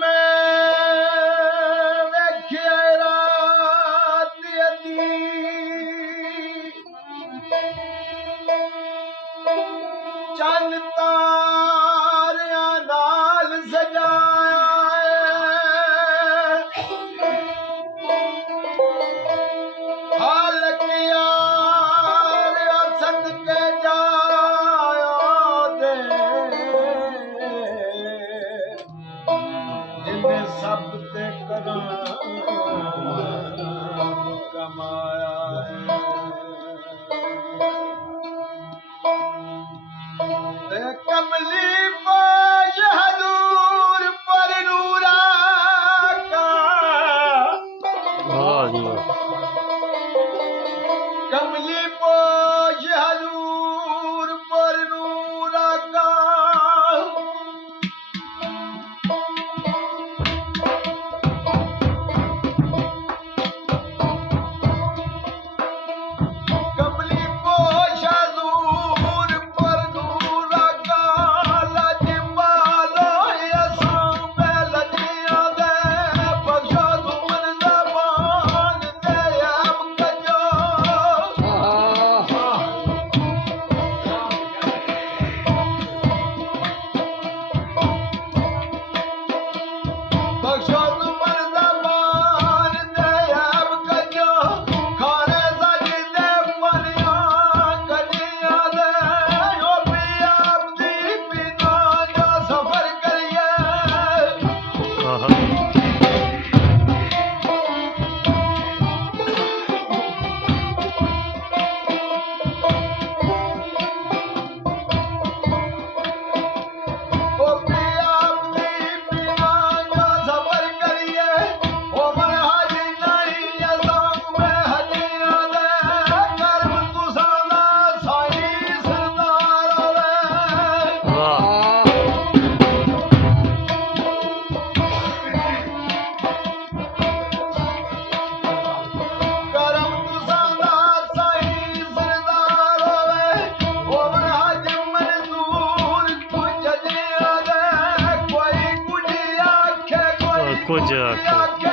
में वेख्या रात अदी चंद तारियां नाल सजाया हालक यार सदके जाया दे जिन्हें सब ते कराम कमाया है कमली पाश हजूर पर नूरा का कमली पाश हजूर पर नूरा का कमली पाश हजूर पर नूरा का लजमालो यसां पे लजिया दे बख्शा तुमन ज़बान दे अब कजो बख्शा तुमन ज़बान दे अब कजो खाने सजदे पनिया गलिया दे ओ पिया दी बिना जो सफर करिए ओ पिया दी बिना जो सफर करिए ओ मन हाजी नहीं यसां में हजिया दे कर्म तुसां दा साईं सरदार होवे करम तुसां दा साईं सरदार होवे ओ मन हाजी मंजूर कुछ जिया दे कोई कुछ आखे कोई कुछ कुछ आखे। आखे